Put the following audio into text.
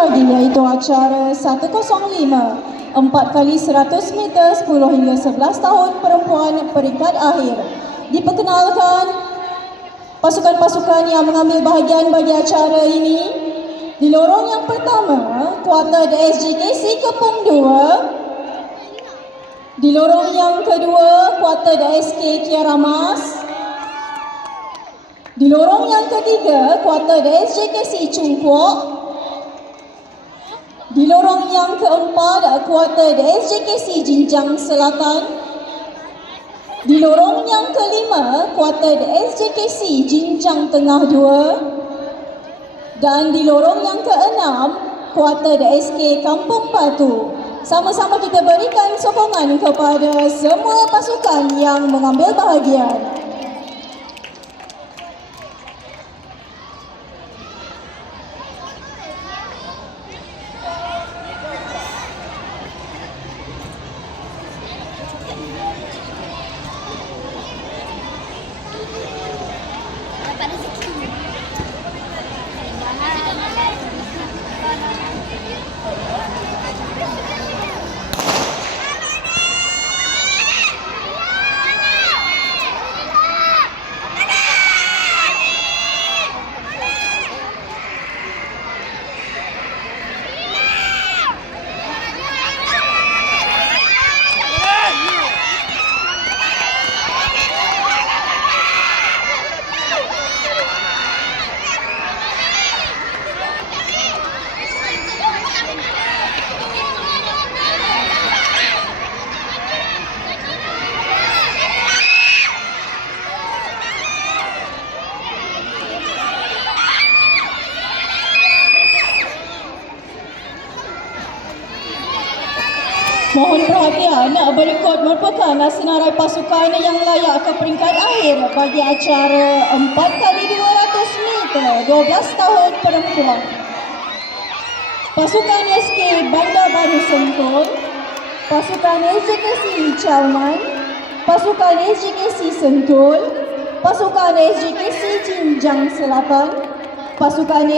lagi iaitu acara 105 4x100 meter 10 hingga 11 tahun perempuan peringkat akhir. Diperkenalkan pasukan-pasukan yang mengambil bahagian bagi acara ini. Di lorong yang pertama, kuarter SGKC Kepung 2. Di lorong yang kedua, kuarter SK Kiara Mas. Di lorong yang ketiga, kuarter SJKC Chung Kuok. Di lorong yang keempat, kuarter SJKC Jinjang Selatan. Di lorong yang kelima, kuarter SJKC Jinjang Tengah 2. Dan di lorong yang keenam, kuarter SK Kampung Batu. Sama-sama kita berikan sokongan kepada semua pasukan yang mengambil bahagian. Mohon perhatian, berikut merupakan senarai pasukan yang layak ke peringkat akhir bagi acara 4x200 meter 12 tahun perempuan. Pasukan SK Bandar Baru Sentul, pasukan SJKC Chalman, pasukan SJKC Sentul, pasukan SJKC Jinjang Selatan, pasukan